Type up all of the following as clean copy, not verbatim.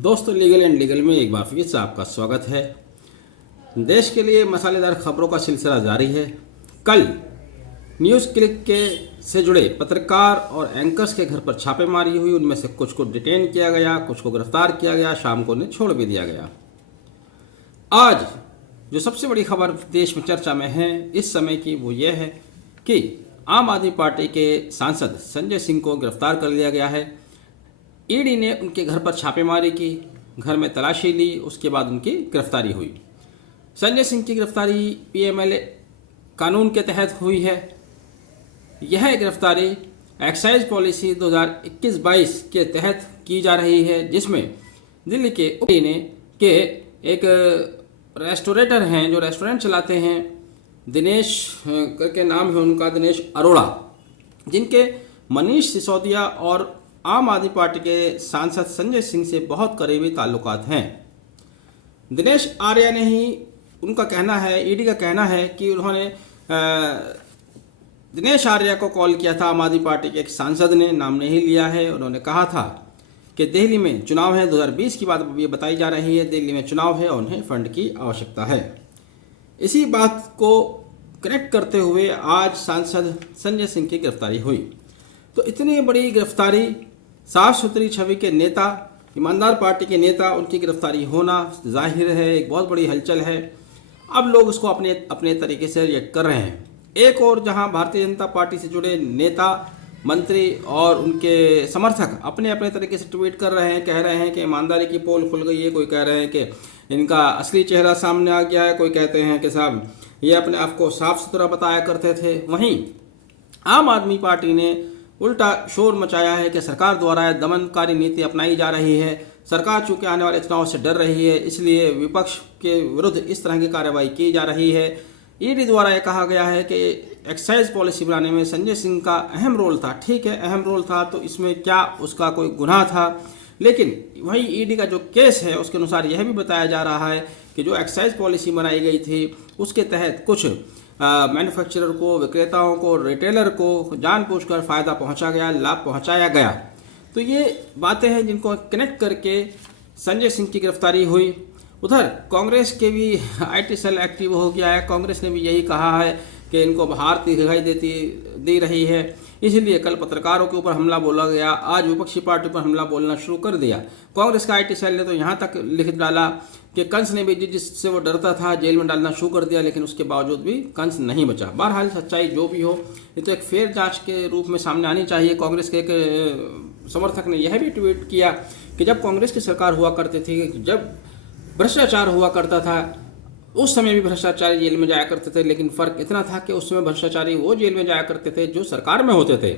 दोस्तों, legal and legal में एक बार फिर से आपका स्वागत है। देश के लिए मसालेदार खबरों का सिलसिला जारी है। कल न्यूज़ क्लिक के से जुड़े पत्रकार और एंकर्स के घर पर छापेमारी हुई। उनमें से कुछ को डिटेन किया गया, कुछ को गिरफ्तार किया गया, शाम को उन्हें छोड़ भी दिया गया। आज जो सबसे बड़ी खबर देश में चर्चा में है इस समय की, वो ये है कि आम आदमी पार्टी के सांसद संजय सिंह को गिरफ्तार कर लिया गया है। ईडी ने उनके घर पर छापेमारी की, घर में तलाशी ली, उसके बाद उनकी गिरफ्तारी हुई। संजय सिंह की गिरफ्तारी पीएमएलए कानून के तहत हुई है। यह गिरफ्तारी एक्साइज पॉलिसी 2021-22 के तहत की जा रही है, जिसमें दिल्ली के ईडी ने के एक रेस्टोरेटर हैं जो रेस्टोरेंट चलाते हैं, दिनेश करके नाम है उनका, दिनेश अरोड़ा, जिनके मनीष सिसोदिया और आम आदमी पार्टी के सांसद संजय सिंह से बहुत करीबी ताल्लुकात हैं। दिनेश आर्या ने ही, उनका कहना है, ईडी का कहना है कि उन्होंने दिनेश आर्या को कॉल किया था। आम आदमी पार्टी के एक सांसद ने, नाम नहीं लिया है, उन्होंने कहा था कि दिल्ली में चुनाव है, 2020 की बात ये बताई जा रही है, दिल्ली में चुनाव है और उन्हें फंड की आवश्यकता है। इसी बात को कनेक्ट करते हुए आज सांसद संजय सिंह की गिरफ्तारी हुई। तो इतनी बड़ी गिरफ्तारी, साफ सुथरी छवि के नेता, ईमानदार पार्टी के नेता, उनकी गिरफ्तारी होना जाहिर है एक बहुत बड़ी हलचल है। अब लोग उसको अपने अपने तरीके से रिएक्ट कर रहे हैं। एक और जहां भारतीय जनता पार्टी से जुड़े नेता, मंत्री और उनके समर्थक अपने अपने तरीके से ट्वीट कर रहे हैं, कह रहे हैं कि ईमानदारी की पोल खुल गई है। कोई कह रहे हैं कि इनका असली चेहरा सामने आ गया है, कोई कहते हैं कि साहब ये अपने आप को साफ सुथरा बताया करते थे। वहीं आम आदमी पार्टी ने उल्टा शोर मचाया है कि सरकार द्वारा दमनकारी नीति अपनाई जा रही है। सरकार चूंकि आने वाले चुनाव से डर रही है, इसलिए विपक्ष के विरुद्ध इस तरह की कार्रवाई की जा रही है। ईडी द्वारा यह कहा गया है कि एक्साइज पॉलिसी बनाने में संजय सिंह का अहम रोल था। ठीक है, अहम रोल था तो इसमें क्या उसका कोई गुनाह था? लेकिन वही ईडी का जो केस है उसके अनुसार यह भी बताया जा रहा है कि जो एक्साइज पॉलिसी बनाई गई थी उसके तहत कुछ मैन्युफैक्चरर को, विक्रेताओं को, रिटेलर को जानबूझकर फ़ायदा पहुंचा गया, लाभ पहुंचाया गया। तो ये बातें हैं जिनको कनेक्ट करके संजय सिंह की गिरफ्तारी हुई। उधर कांग्रेस के भी आईटी सेल एक्टिव हो गया है। कांग्रेस ने भी यही कहा है कि इनको बाहर दिखाई दे रही है, इसलिए कल पत्रकारों के ऊपर हमला बोला गया, आज विपक्षी पार्टी पर हमला बोलना शुरू कर दिया। कांग्रेस का आईटी सेल ने तो यहाँ तक लिख डाला कि कंस ने भी जिससे वो डरता था जेल में डालना शुरू कर दिया, लेकिन उसके बावजूद भी कंस नहीं बचा। बहरहाल सच्चाई जो भी हो, ये तो एक फेयर जांच के रूप में सामने आनी चाहिए। कांग्रेस के एक समर्थक ने यह भी ट्वीट किया कि जब कांग्रेस की सरकार हुआ करती थी, जब भ्रष्टाचार हुआ करता था, उस समय भी भ्रष्टाचारी जेल में जाया करते थे, लेकिन फर्क इतना था कि उस समय भ्रष्टाचारी वो जेल में जाया करते थे जो सरकार में होते थे।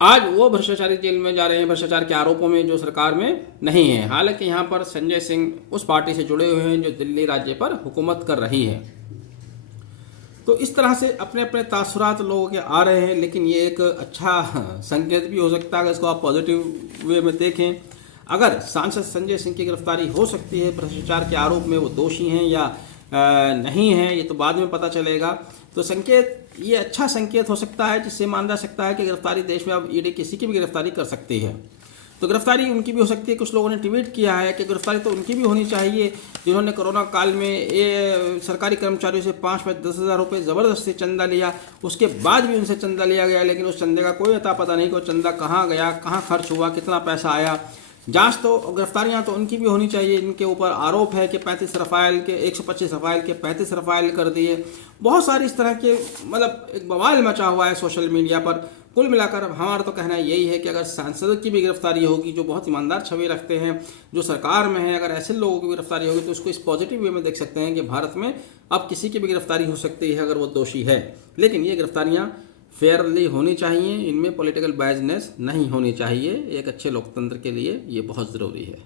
आज वो भ्रष्टाचारी जेल में जा रहे हैं भ्रष्टाचार के आरोपों में, जो सरकार में नहीं है। हालांकि यहाँ पर संजय सिंह उस पार्टी से जुड़े हुए हैं जो दिल्ली राज्य पर हुकूमत कर रही है। तो इस तरह से अपने अपने तासुरात लोगों के आ रहे हैं, लेकिन ये एक अच्छा संकेत भी हो सकता है अगर इसको आप पॉजिटिव वे में देखें। अगर सांसद संजय सिंह की गिरफ्तारी हो सकती है, भ्रष्टाचार के आरोप में वो दोषी हैं या नहीं हैं, ये तो बाद में पता चलेगा। तो संकेत, ये अच्छा संकेत हो सकता है जिससे मान जा सकता है कि गिरफ्तारी देश में अब ईडी किसी की भी गिरफ्तारी कर सकती है। तो गिरफ्तारी उनकी भी हो सकती है। कुछ लोगों ने ट्वीट किया है कि गिरफ्तारी तो उनकी भी होनी चाहिए जिन्होंने कोरोना काल में ये सरकारी कर्मचारियों से 5 में 10,000 रुपये ज़बरदस्ती चंदा लिया, उसके बाद भी उनसे चंदा लिया गया, लेकिन उस चंदे का कोई अता पता नहीं कि चंदा कहाँ गया, कहाँ खर्च हुआ, कितना पैसा आया। जांच तो, गिरफ्तारियां तो उनकी भी होनी चाहिए इनके ऊपर आरोप है कि 35 रफाइल के 125 रफाइल के 35 रफाइल कर दिए। बहुत सारी इस तरह के, मतलब एक बवाल मचा हुआ है सोशल मीडिया पर। कुल मिलाकर हमारा तो कहना यही है कि अगर सांसद की भी गिरफ्तारी होगी जो बहुत ईमानदार छवि रखते हैं, जो सरकार में है, अगर ऐसे लोगों की गिरफ्तारी होगी तो उसको इस पॉजिटिव वे में देख सकते हैं कि भारत में अब किसी की भी गिरफ्तारी हो सकती है अगर वो दोषी है। लेकिन ये गिरफ्तारियाँ फेयरली होनी चाहिए, इनमें पॉलिटिकल बायसनेस नहीं होनी चाहिए। एक अच्छे लोकतंत्र के लिए ये बहुत ज़रूरी है।